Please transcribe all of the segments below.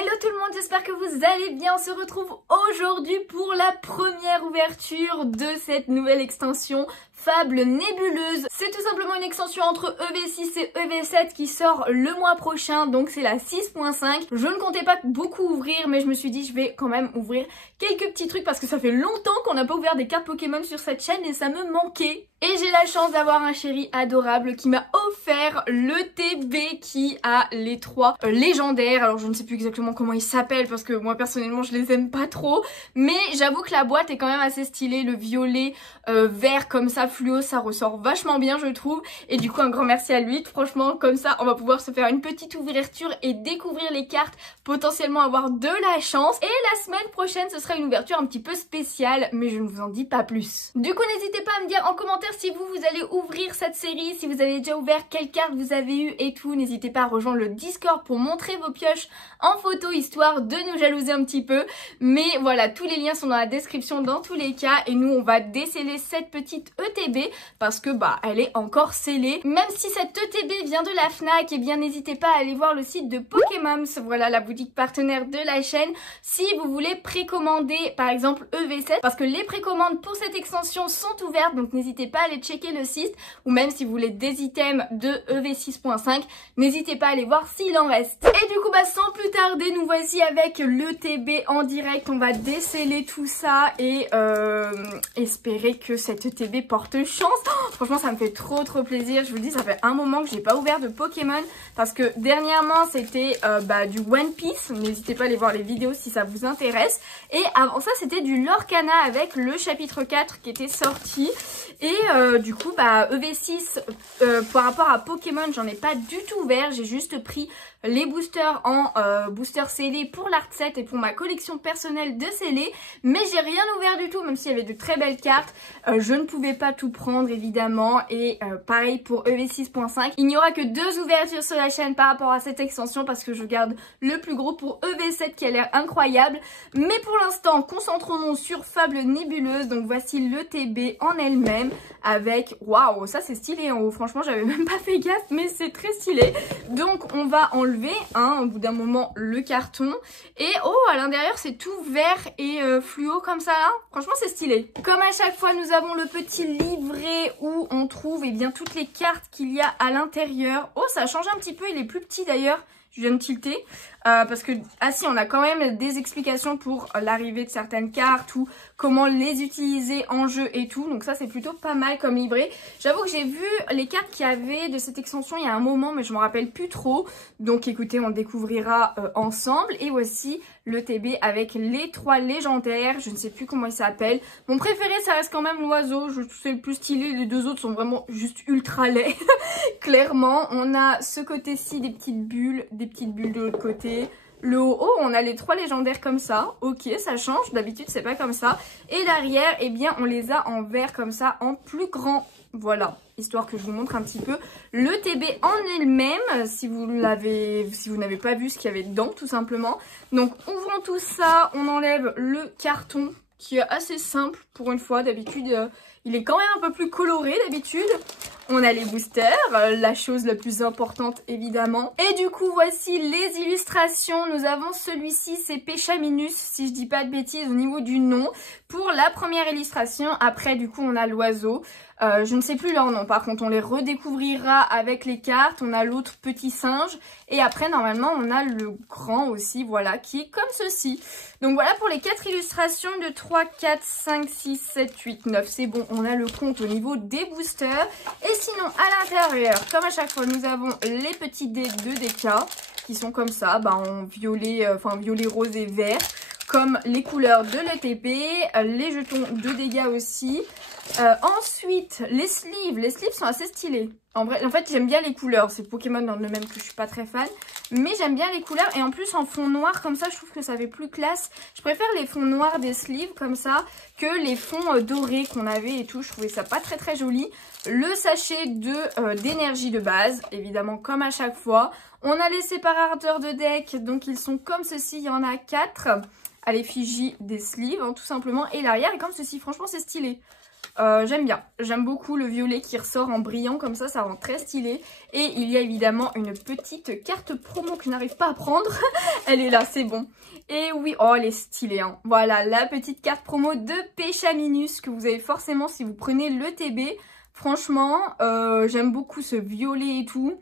Hello tout le monde, j'espère que vous allez bien. On se retrouve aujourd'hui pour la première ouverture de cette nouvelle extension Fable Nébuleuse. C'est tout simplement une extension entre EV6 et EV7 qui sort le mois prochain, donc c'est la 6.5. Je ne comptais pas beaucoup ouvrir, mais je me suis dit je vais quand même ouvrir quelques petits trucs parce que ça fait longtemps qu'on n'a pas ouvert des cartes Pokémon sur cette chaîne et ça me manquait. Et j'ai la chance d'avoir un chéri adorable qui m'a offert le TB qui a les 3 légendaires. Alors je ne sais plus exactement comment ils s'appellent parce que moi personnellement je les aime pas trop. Mais j'avoue que la boîte est quand même assez stylée. Le violet vert comme ça fluo, ça ressort vachement bien je trouve. Et du coup un grand merci à lui. Franchement comme ça on va pouvoir se faire une petite ouverture et découvrir les cartes. Potentiellement avoir de la chance. Et la semaine prochaine ce sera une ouverture un petit peu spéciale. Mais je ne vous en dis pas plus. Du coup n'hésitez pas à me dire en commentaire si vous allez ouvrir cette série, si vous avez déjà ouvert, quelle carte vous avez eu et tout. N'hésitez pas à rejoindre le Discord pour montrer vos pioches en photo, histoire de nous jalouser un petit peu. Mais voilà, tous les liens sont dans la description dans tous les cas. Et nous, on va déceler cette petite ETB parce que bah, elle est encore scellée. Même si cette ETB vient de la FNAC, et bien n'hésitez pas à aller voir le site de Pokémon. Voilà la boutique partenaire de la chaîne. Si vous voulez précommander par exemple EV7, parce que les précommandes pour cette extension sont ouvertes, donc n'hésitez pas à aller checker le site, ou même si vous voulez des items de EV6.5, n'hésitez pas à aller voir s'il en reste. Et du coup bah sans plus tarder, nous voici avec le TB en direct. On va déceler tout ça et espérer que cette TB porte chance. Oh, franchement ça me fait trop plaisir. Je vous le dis, ça fait un moment que j'ai pas ouvert de Pokémon parce que dernièrement c'était du One Piece. N'hésitez pas à aller voir les vidéos si ça vous intéresse. Et avant ça c'était du Lorcana avec le chapitre 4 qui était sorti. Et du coup bah EV6 par rapport à Pokémon j'en ai pas du tout ouvert, j'ai juste pris les boosters en booster scellé pour l'art set et pour ma collection personnelle de scellé, mais j'ai rien ouvert du tout même s'il y avait de très belles cartes. Je ne pouvais pas tout prendre évidemment et pareil pour EV6.5, il n'y aura que 2 ouvertures sur la chaîne par rapport à cette extension parce que je garde le plus gros pour EV7 qui a l'air incroyable. Mais pour l'instant concentrons-nous sur Fable Nébuleuse. Donc voici le TB en elle-même avec, waouh ça c'est stylé en haut, franchement j'avais même pas fait gaffe mais c'est très stylé. Donc on va enlever au bout d'un moment le carton et oh à l'intérieur c'est tout vert et fluo comme ça là, franchement c'est stylé. Comme à chaque fois nous avons le petit livret où on trouve bien toutes les cartes qu'il y a à l'intérieur. Oh ça change un petit peu, il est plus petit d'ailleurs. Je viens de tilter parce que si on a quand même des explications pour l'arrivée de certaines cartes ou comment les utiliser en jeu et tout, donc ça c'est plutôt pas mal comme livret. J'avoue que j'ai vu les cartes qu'il y avait de cette extension il y a un moment mais je me rappelle plus trop, donc écoutez on découvrira ensemble. Et voici le TB avec les 3 légendaires, je ne sais plus comment il s'appelle. Mon préféré ça reste quand même l'oiseau, je trouve c'est le plus stylé, les 2 autres sont vraiment juste ultra laids. Clairement on a ce côté-ci des petites bulles de l'autre côté. Le haut, on a les 3 légendaires comme ça. Ok, ça change. D'habitude, c'est pas comme ça. Et l'arrière, eh bien, on les a en vert comme ça, en plus grand. Voilà, histoire que je vous montre un petit peu le TB en elle-même, si vous n'avez pas vu ce qu'il y avait dedans, tout simplement. Donc, ouvrons tout ça. On enlève le carton qui est assez simple pour une fois. D'habitude, il est quand même un peu plus coloré d'habitude. On a les boosters, la chose la plus importante évidemment. Et du coup voici les illustrations. Nous avons celui-ci, c'est Péchaminus si je dis pas de bêtises au niveau du nom. Pour la première illustration, après du coup on a l'oiseau. Je ne sais plus leur nom, par contre on les redécouvrira avec les cartes. On a l'autre petit singe et après normalement on a le grand aussi, voilà, qui est comme ceci. Donc voilà pour les 4 illustrations de 3, 4, 5, 6, 7, 8, 9. C'est bon, on a le compte au niveau des boosters. Et sinon à l'intérieur, comme à chaque fois, nous avons les petits dés de DK qui sont comme ça, en violet, violet, rose et vert. Comme les couleurs de l'ETP, les jetons de dégâts aussi. Ensuite, les sleeves sont assez stylés. En fait, j'aime bien les couleurs. C'est Pokémon dans le même que je suis pas très fan. Mais j'aime bien les couleurs. Et en plus, en fond noir, comme ça, je trouve que ça fait plus classe. Je préfère les fonds noirs des sleeves, comme ça, que les fonds dorés qu'on avait et tout. Je trouvais ça pas très joli. Le sachet d'énergie de base, évidemment, comme à chaque fois. On a les séparateurs de deck. Donc, ils sont comme ceci. Il y en a 4 à l'effigie des sleeves, tout simplement. Et l'arrière est comme ceci. Franchement, c'est stylé. J'aime bien, j'aime beaucoup le violet qui ressort en brillant comme ça rend très stylé. Et il y a évidemment une petite carte promo que je n'arrive pas à prendre. Elle est là, c'est bon. Et oui, oh elle est stylée, hein. Voilà, la petite carte promo de Péchaminus que vous avez forcément si vous prenez le TB. Franchement, j'aime beaucoup ce violet et tout.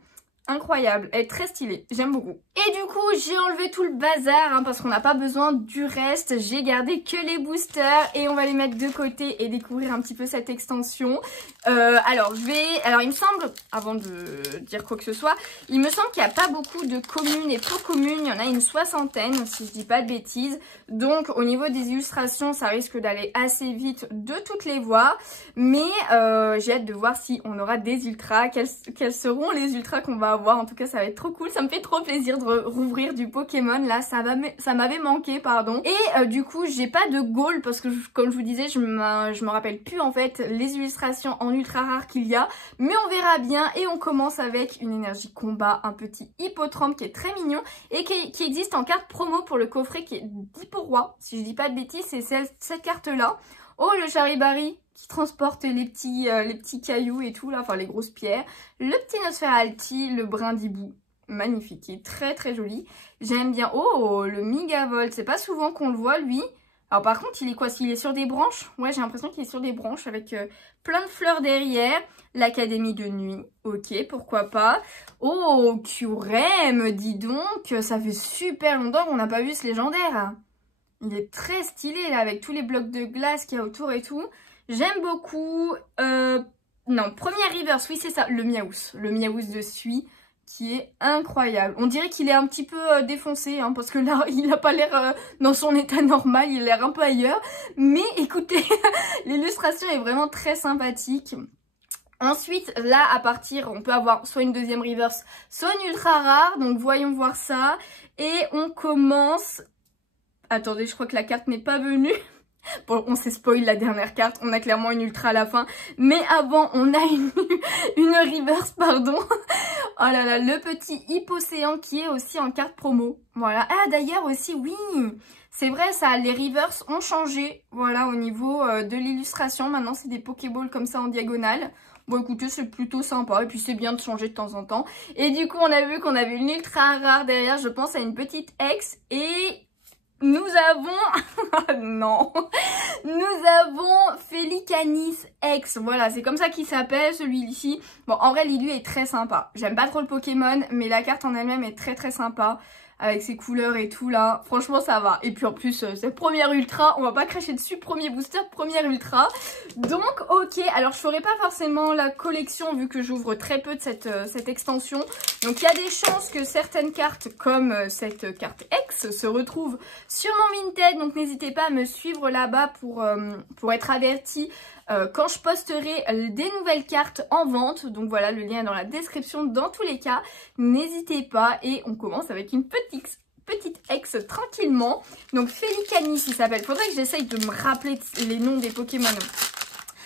Incroyable, elle est très stylée, j'aime beaucoup. Et du coup, j'ai enlevé tout le bazar hein, parce qu'on n'a pas besoin du reste. J'ai gardé que les boosters et on va les mettre de côté et découvrir un petit peu cette extension. Alors, il me semble, avant de dire quoi que ce soit, il me semble qu'il n'y a pas beaucoup de communes et peu communes. Il y en a une 60aine, si je dis pas de bêtises. Donc, au niveau des illustrations, ça risque d'aller assez vite de toutes les voir. Mais j'ai hâte de voir si on aura des ultras. Quels seront les ultras qu'on va avoir. En tout cas, ça va être trop cool. Ça me fait trop plaisir de rouvrir du Pokémon. Là, ça m'avait manqué, pardon. Et du coup, j'ai pas de goal parce que, comme je vous disais, je me rappelle plus en fait les illustrations en ultra rare qu'il y a. Mais on verra bien. Et on commence avec une énergie combat, un petit hippotrampe qui est très mignon et qui existe en carte promo pour le coffret qui est d'Hipporoi. Si je dis pas de bêtises, c'est cette carte-là. Oh, le Charibari qui transporte les petits cailloux et tout là, enfin les grosses pierres. Le petit Nosferalti, le Brindibou, magnifique, il est très très joli. J'aime bien. Oh, le Megavolt, c'est pas souvent qu'on le voit lui. Alors par contre, il est quoi? S'il est sur des branches? Ouais, j'ai l'impression qu'il est sur des branches avec plein de fleurs derrière. L'Académie de nuit, ok, pourquoi pas. Oh, Kyurem, dis donc, ça fait super longtemps qu'on n'a pas vu ce légendaire. Il est très stylé là, avec tous les blocs de glace qu'il y a autour et tout. J'aime beaucoup. Non, première reverse, oui c'est ça, le Miaous. Le Miaous de Sui qui est incroyable. On dirait qu'il est un petit peu défoncé, hein, parce que là, il n'a pas l'air dans son état normal, il a l'air un peu ailleurs. Mais écoutez, l'illustration est vraiment très sympathique. Ensuite, là, à partir, on peut avoir soit une deuxième reverse, soit une ultra rare. Donc, voyons voir ça. Et on commence... Attendez, je crois que la carte n'est pas venue. Bon, on s'est spoil la dernière carte, on a clairement une ultra à la fin. Mais avant, on a une reverse, pardon. Oh là là, le petit Hippocéan qui est aussi en carte promo. Voilà. Ah, d'ailleurs aussi, oui, c'est vrai, ça, les reverse ont changé. Voilà, au niveau de l'illustration. Maintenant, c'est des Pokéballs comme ça en diagonale. Bon, écoutez, c'est plutôt sympa. Et puis, c'est bien de changer de temps en temps. Et du coup, on a vu qu'on avait une ultra rare derrière. Je pense à une petite ex. Et... nous avons... non. Nous avons Felicanis X. Voilà, c'est comme ça qu'il s'appelle, celui-ci. Bon, en vrai, lui est très sympa. J'aime pas trop le Pokémon, mais la carte en elle-même est très très sympa. Avec ses couleurs et tout, là. Franchement, ça va. Et puis, en plus, c'est première ultra. On va pas cracher dessus. Premier booster, première ultra. Donc, ok. Alors, je ferai pas forcément la collection, vu que j'ouvre très peu de cette extension. Donc, il y a des chances que certaines cartes, comme cette carte X, se retrouvent sur mon Vinted. Donc, n'hésitez pas à me suivre là-bas pour être averti quand je posterai des nouvelles cartes en vente. Donc voilà, le lien est dans la description dans tous les cas. N'hésitez pas et on commence avec une petite ex tranquillement. Donc Felicanis il s'appelle. Faudrait que j'essaye de me rappeler les noms des Pokémon.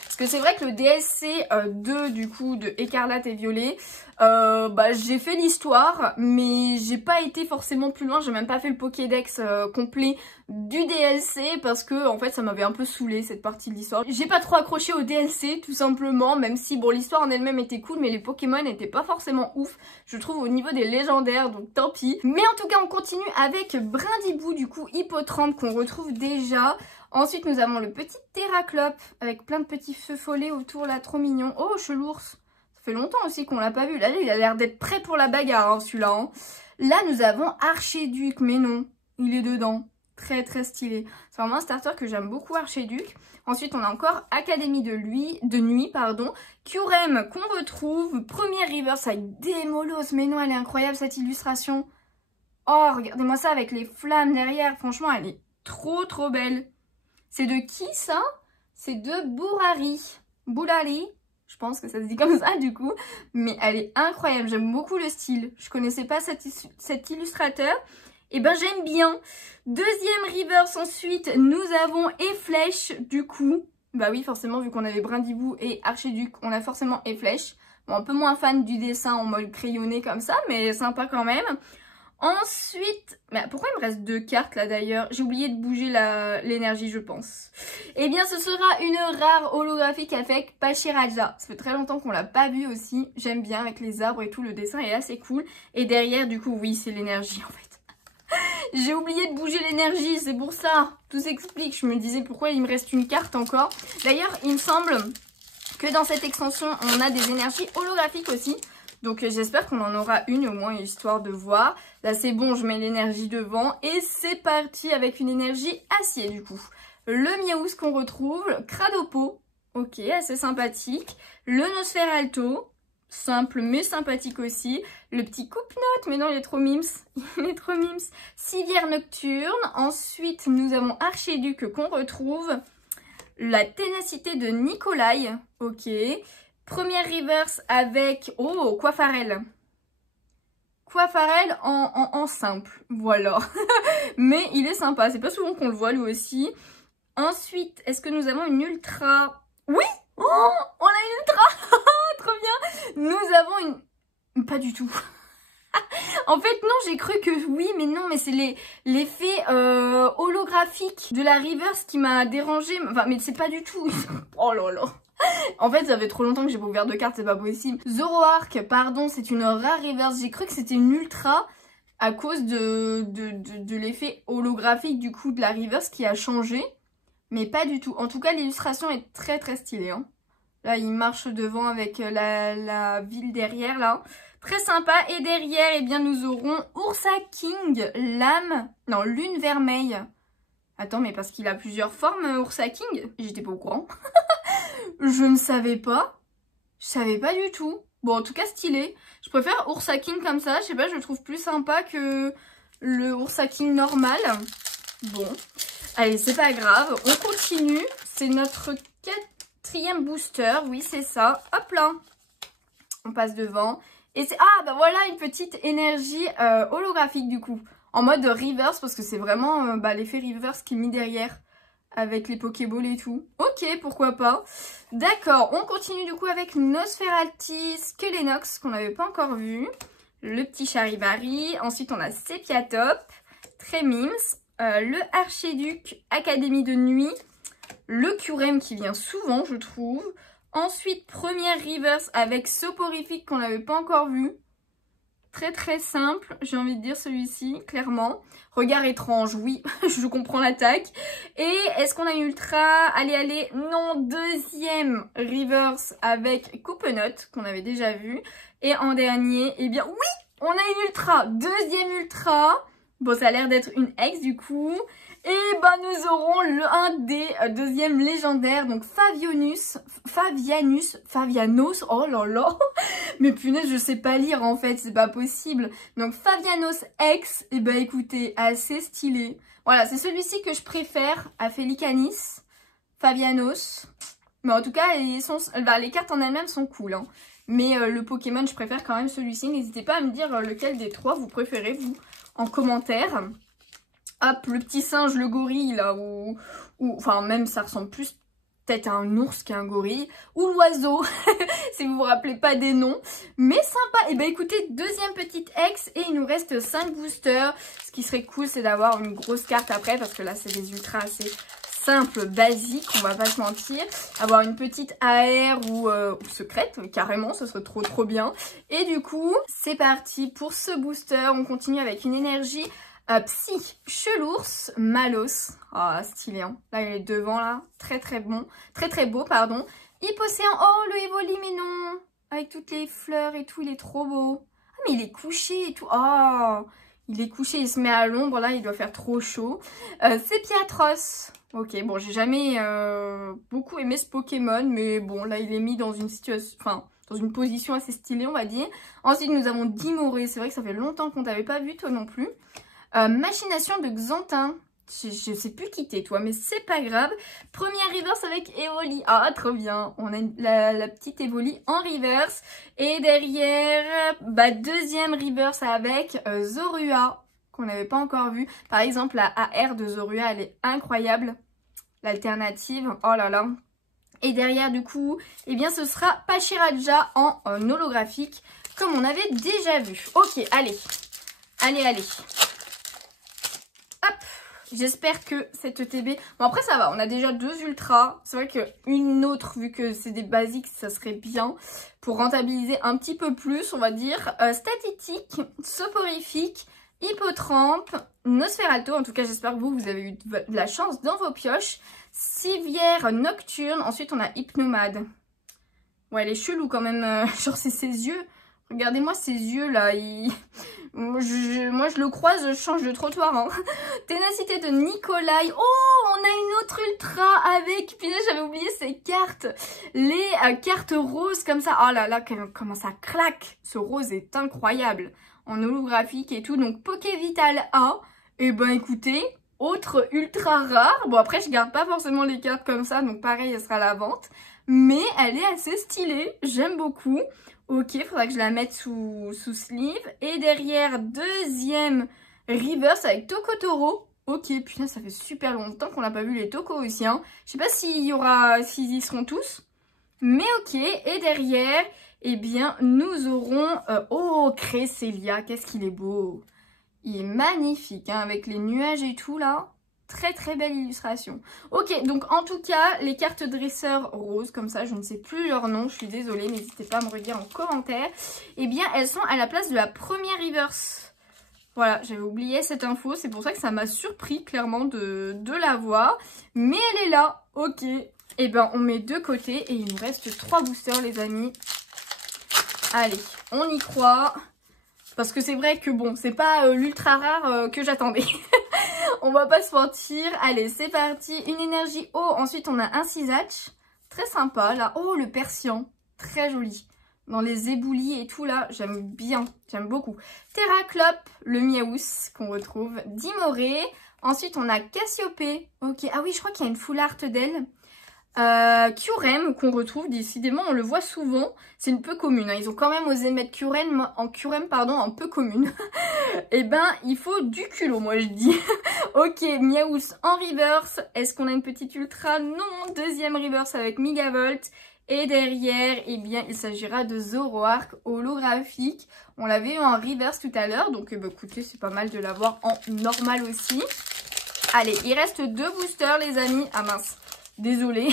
Parce que c'est vrai que le DLC 2 du coup de Écarlate et Violet, j'ai fait l'histoire mais j'ai pas été forcément plus loin, j'ai même pas fait le Pokédex complet du DLC parce que en fait ça m'avait un peu saoulé cette partie de l'histoire. J'ai pas trop accroché au DLC tout simplement, même si bon l'histoire en elle-même était cool mais les Pokémon n'étaient pas forcément ouf je trouve au niveau des légendaires, donc tant pis. Mais en tout cas on continue avec Brindibou du coup Hippotrampe qu'on retrouve déjà. Ensuite, nous avons le petit Terraclope avec plein de petits feux follets autour là, trop mignon. Oh, Chelours, ça fait longtemps aussi qu'on l'a pas vu. Là, il a l'air d'être prêt pour la bagarre, hein, celui-là. Hein. Là, nous avons Archéduc, mais non, il est dedans. Très, très stylé. C'est vraiment un starter que j'aime beaucoup, Archéduc. Ensuite, on a encore Académie de nuit, pardon. Kyurem qu'on retrouve. Première reverse avec Démolos, mais non, elle est incroyable cette illustration. Oh, regardez-moi ça avec les flammes derrière. Franchement, elle est trop, trop belle. C'est de qui ça? C'est de Bourari, je pense que ça se dit comme ça du coup. Mais elle est incroyable, j'aime beaucoup le style. Je connaissais pas cet illustrateur. Et ben j'aime bien. Deuxième reverse ensuite, nous avons Efflèche du coup. Bah oui forcément vu qu'on avait Brindibou et Archéduc, on a forcément Efflèche. Bon un peu moins fan du dessin en mode crayonné comme ça, mais sympa quand même. Ensuite, mais pourquoi il me reste 2 cartes là d'ailleurs? J'ai oublié de bouger l'énergie je pense. Eh bien ce sera une rare holographique avec Pachiraja. Ça fait très longtemps qu'on l'a pas vu aussi. J'aime bien avec les arbres et tout, le dessin est assez cool. Et derrière du coup oui c'est l'énergie en fait. J'ai oublié de bouger l'énergie, c'est pour ça. Tout s'explique, je me disais pourquoi il me reste une carte encore. D'ailleurs il me semble que dans cette extension on a des énergies holographiques aussi. Donc j'espère qu'on en aura une au moins histoire de voir. Là c'est bon, je mets l'énergie devant et c'est parti avec une énergie acier du coup. Le Miaouz qu'on retrouve, Cradopo, ok assez sympathique. Le Nosferalto, simple mais sympathique aussi. Le petit coupe-note, mais non il est trop mims, il est trop mims. Civière Nocturne, ensuite nous avons Archéduc qu'on retrouve. La Ténacité de Nikolai, ok. Première reverse avec, oh, Coiffarel. Coiffarel en simple, voilà. Mais il est sympa, c'est pas souvent qu'on le voit lui aussi. Ensuite, est-ce que nous avons une ultra? Oui, oh, on a une ultra. Trop bien. Nous avons une... Pas du tout. En fait, non, j'ai cru que oui, mais non, mais c'est l'effet holographique de la reverse qui m'a dérangé. Enfin, mais c'est pas du tout. Oh là là. En fait, ça fait trop longtemps que j'ai pas ouvert de cartes, c'est pas possible. Zoroark, pardon, c'est une rare reverse. J'ai cru que c'était une ultra à cause de l'effet holographique du coup de la reverse qui a changé. Mais pas du tout. En tout cas, l'illustration est très très stylée. Hein. Là, il marche devant avec la ville derrière, là. Très sympa. Et derrière, eh bien, nous aurons Ursa King, l'âme... Non, lune vermeille. Attends, mais parce qu'il a plusieurs formes, Ursa King. J'étais pas au courant. Je ne savais pas. Je savais pas du tout. Bon, en tout cas, stylé. Je préfère Ursa King comme ça. Je sais pas, je le trouve plus sympa que le Ursa King normal. Bon. Allez, c'est pas grave. On continue. C'est notre 4e booster. Oui, c'est ça. Hop là. On passe devant. Et c'est... Ah, bah voilà, une petite énergie holographique du coup. En mode reverse, parce que c'est vraiment l'effet reverse qui est mis derrière. Avec les Pokéballs et tout. Ok, pourquoi pas. D'accord, on continue du coup avec Nosferalti, Skelenox, qu'on n'avait pas encore vu. Le petit Charivari. Ensuite, on a Sepiatop, très mims. Le Archéduc, Académie de Nuit. Le Curem qui vient souvent, je trouve. Ensuite, première reverse avec Soporifique qu'on n'avait pas encore vu. Très très simple, j'ai envie de dire celui-ci, clairement. Regard étrange, oui, je comprends l'attaque. Et est-ce qu'on a une ultra? Allez, allez, non, 2e reverse avec Coupe-Note, qu'on avait déjà vu. Et en dernier, eh bien, oui, on a une ultra, 2e ultra. Bon, ça a l'air d'être une ex du coup. Et ben nous aurons un des 2e légendaires, donc Favianos, oh là là, mais punaise je sais pas lire en fait, c'est pas possible. Donc Favianos X, et ben écoutez, assez stylé. Voilà, c'est celui-ci que je préfère à Felicanis, Favianos. Mais en tout cas, les cartes en elles-mêmes sont cool, hein. Mais le Pokémon, je préfère quand même celui-ci. N'hésitez pas à me dire lequel des 3 vous préférez, vous, en commentaire. Hop, le petit singe, le gorille, là, ou enfin, même, ça ressemble plus peut-être à un ours qu'à un gorille. Ou l'oiseau, si vous vous rappelez pas des noms. Mais sympa. Et ben écoutez, 2e petite ex, et il nous reste 5 boosters. Ce qui serait cool, c'est d'avoir une grosse carte après, parce que là, c'est des ultras assez simples, basiques, on va pas se mentir. Avoir une petite AR ou secrète, carrément, ce serait trop trop bien. Et du coup, c'est parti pour ce booster. On continue avec une énergie... Psy, Chelours, Malos, ah stylé hein, là il est devant là, très très bon, très très beau pardon. Hypocéan, oh le Evoli mais non, avec toutes les fleurs et tout, il est trop beau. Ah mais il est couché et tout, oh il est couché, il se met à l'ombre là, il doit faire trop chaud. Sepiatros, ok bon j'ai jamais beaucoup aimé ce Pokémon, mais bon là il est mis dans une situation, enfin... dans une position assez stylée on va dire. Ensuite nous avons Dimoré, c'est vrai que ça fait longtemps qu'on t'avait pas vu toi non plus. Machination de Xantin. Je sais plus quitter toi, mais c'est pas grave. Première reverse avec Evoli. Ah, trop bien. On a la petite Evoli en reverse. Et derrière, 2e reverse avec Zorua, qu'on n'avait pas encore vu. Par exemple, la AR de Zorua, elle est incroyable. L'alternative, oh là là. Et derrière, du coup, eh bien, ce sera Pachiraja en holographique, comme on avait déjà vu. Ok, allez. Allez, allez. Hop. J'espère que cette ETB... Bon, après, ça va. On a déjà 2 ultras. C'est vrai qu'une autre, vu que c'est des basiques, ça serait bien pour rentabiliser un petit peu plus, on va dire. Statistique, soporifique, hippotrampe, Nosferatu. En tout cas, j'espère que vous avez eu de la chance dans vos pioches. Civière nocturne. Ensuite, on a hypnomade. Ouais, elle est chelou quand même. Genre, c'est ses yeux. Regardez-moi ces yeux là, moi je le croise, je change de trottoir. Hein. Ténacité de Nikolai. Oh, on a une autre ultra avec, puis là j'avais oublié ces cartes. Les cartes roses comme ça. Oh là là, comment ça claque. Ce rose est incroyable. En holographique et tout. Donc Pokévital A. Et ben écoutez, autre ultra rare. Bon après je garde pas forcément les cartes comme ça, donc pareil elle sera à la vente. Mais elle est assez stylée, j'aime beaucoup. Ok, il faudra que je la mette sous sleeve. Et derrière, deuxième reverse avec Tokotoro. Ok, putain, ça fait super longtemps qu'on n'a pas vu les Toko aussi. Hein. Je sais pas s'il y s'ils y seront tous. Mais ok, et derrière, eh bien, nous aurons... oh, Cresselia, qu'est-ce qu'il est beau. Il est magnifique, hein, avec les nuages et tout, là. Très très belle illustration. Ok, donc en tout cas, les cartes dresseurs roses, comme ça, je ne sais plus leur nom, je suis désolée, n'hésitez pas à me redire en commentaire. Eh bien, elles sont à la place de la première reverse. Voilà, j'avais oublié cette info, c'est pour ça que ça m'a surpris clairement de la voir. Mais elle est là, ok. Eh ben, on met de côté et il nous reste 3 boosters, les amis. Allez, on y croit. Parce que c'est vrai que bon, c'est pas l'ultra rare que j'attendais. On va pas se mentir. Allez, c'est parti. Une énergie eau. Ensuite, on a un Sisatch. Très sympa, là. Oh, le Persian. Très joli. Dans les éboulis et tout, là, j'aime bien. J'aime beaucoup. Terraclope, le Miaous, qu'on retrouve. Dimoré. Ensuite, on a Cassiopée. Ok. Ah oui, je crois qu'il y a une full art d'elle. Kyurem, qu'on retrouve, décidément, on le voit souvent. C'est une peu commune. Hein. Ils ont quand même osé mettre Kyurem en peu commune. Eh ben, il faut du culot, moi je dis. Ok, Miaous en reverse. Est-ce qu'on a une petite ultra? Non. Deuxième reverse avec Megavolt. Et derrière, eh bien, il s'agira de Zoroark holographique. On l'avait eu en reverse tout à l'heure. Donc, bah, écoutez, c'est pas mal de l'avoir en normal aussi. Allez, il reste 2 boosters, les amis. Ah mince. Désolée,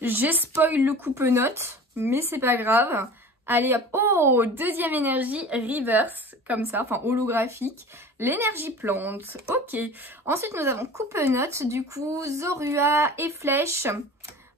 j'ai spoil le coupe-note, mais c'est pas grave. Allez hop, oh, deuxième énergie reverse, comme ça, enfin holographique. L'énergie plante, ok. Ensuite, nous avons coupe-note, du coup, Zorua et Flèche.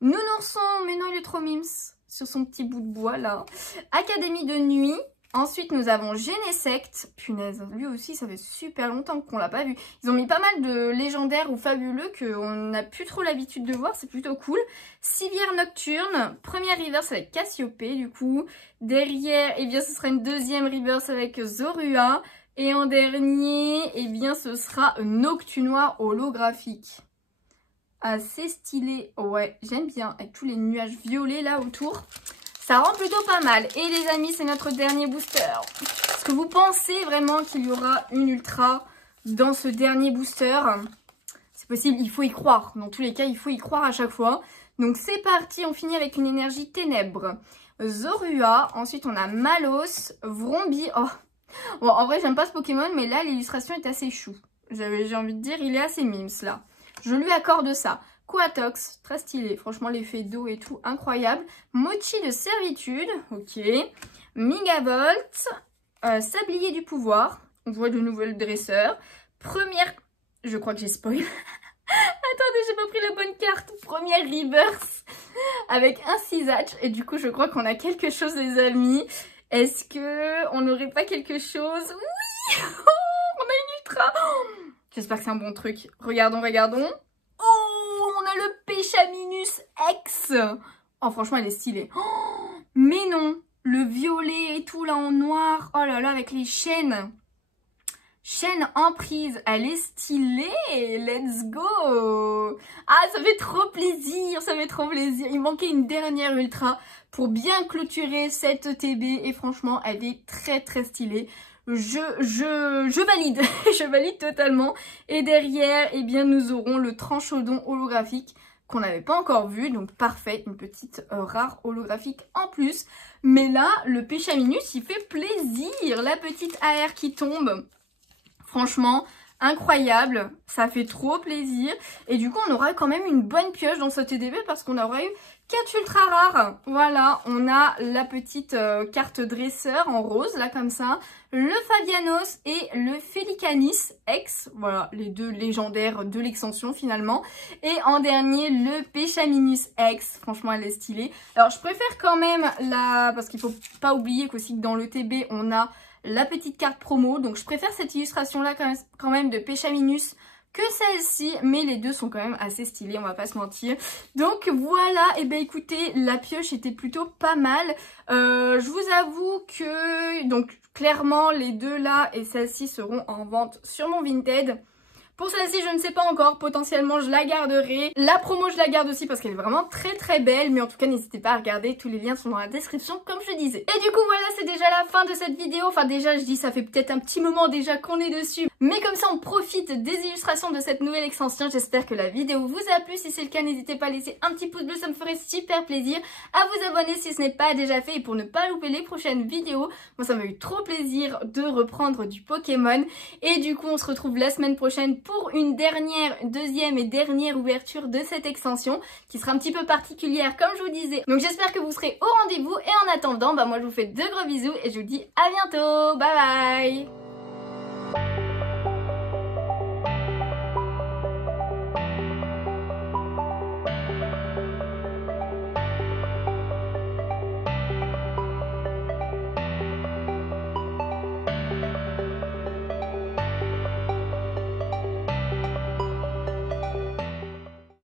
Nounourson, mais non, il est trop mimes sur son petit bout de bois, là. Académie de nuit. Ensuite, nous avons Genesect. Punaise, lui aussi, ça fait super longtemps qu'on l'a pas vu. Ils ont mis pas mal de légendaires ou fabuleux qu'on n'a plus trop l'habitude de voir. C'est plutôt cool. Civière nocturne. Première reverse avec Cassiopée, du coup. Derrière, eh bien, ce sera une deuxième reverse avec Zorua. Et en dernier, eh bien, ce sera Noctunoir holographique. Assez stylé. Ouais, j'aime bien. Avec tous les nuages violets là autour. Ça rend plutôt pas mal. Et les amis, c'est notre dernier booster. Est-ce que vous pensez vraiment qu'il y aura une ultra dans ce dernier booster? C'est possible, il faut y croire. Dans tous les cas, il faut y croire à chaque fois. Donc c'est parti, on finit avec une énergie ténèbres. Zorua, ensuite on a Malos, Vrombi. Oh. Bon, en vrai, j'aime pas ce Pokémon, mais là, l'illustration est assez chou. J'ai envie de dire, il est assez mimes là. Je lui accorde ça. Quatox, très stylé, franchement l'effet d'eau et tout, incroyable. Mochi de servitude, ok. Megavolt, Sablier du pouvoir, on voit de nouvelles dresseurs. Première, je crois que j'ai spoil. Attendez, j'ai pas pris la bonne carte. Première reverse avec un Sisatch et du coup je crois qu'on a quelque chose les amis. Est-ce que on n'aurait pas quelque chose? Oui. On a une ultra. J'espère que c'est un bon truc. Regardons, regardons. On a le Péchaminus X. Oh, franchement, elle est stylée. Oh, mais non, le violet et tout là en noir. Oh là là, avec les chaînes. Chaîne emprise, elle est stylée. Let's go. Ah, ça fait trop plaisir, ça fait trop plaisir. Il manquait une dernière ultra pour bien clôturer cette ETB. Et franchement, elle est très très stylée. Je valide, je valide totalement. Et derrière, eh bien, nous aurons le Tranchodon holographique qu'on n'avait pas encore vu. Donc parfait, une petite rare holographique en plus. Mais là, le Péchaminus, il fait plaisir. La petite AR qui tombe. Franchement, incroyable, ça fait trop plaisir. Et du coup, on aura quand même une bonne pioche dans ce TDB parce qu'on aura eu 4 ultra rares. Voilà, on a la petite carte dresseur en rose, là comme ça. Le Fabianos et le Felicanis X. Voilà, les deux légendaires de l'extension finalement. Et en dernier, le Pechaminus X. Franchement, elle est stylée. Alors, je préfère quand même la... Parce qu'il faut pas oublier qu'aussi que dans le TB, on a la petite carte promo. Donc, je préfère cette illustration-là quand même de Pechaminus que celle-ci, mais les deux sont quand même assez stylés, on va pas se mentir. Donc voilà, et ben écoutez, la pioche était plutôt pas mal. Je vous avoue que, donc clairement, les deux là et celle-ci seront en vente sur mon Vinted. Pour celle-ci, je ne sais pas encore, potentiellement je la garderai. La promo, je la garde aussi parce qu'elle est vraiment très très belle. Mais en tout cas, n'hésitez pas à regarder, tous les liens sont dans la description comme je disais. Et du coup, voilà, c'est déjà la fin de cette vidéo. Enfin déjà, je dis, ça fait peut-être un petit moment déjà qu'on est dessus. Mais comme ça, on profite des illustrations de cette nouvelle extension. J'espère que la vidéo vous a plu. Si c'est le cas, n'hésitez pas à laisser un petit pouce bleu, ça me ferait super plaisir. À vous abonner si ce n'est pas déjà fait et pour ne pas louper les prochaines vidéos. Moi, ça m'a eu trop plaisir de reprendre du Pokémon. Et du coup, on se retrouve la semaine prochaine pour une deuxième et dernière ouverture de cette extension qui sera un petit peu particulière comme je vous disais. Donc j'espère que vous serez au rendez-vous et en attendant, bah moi je vous fais de gros bisous et je vous dis à bientôt. Bye bye.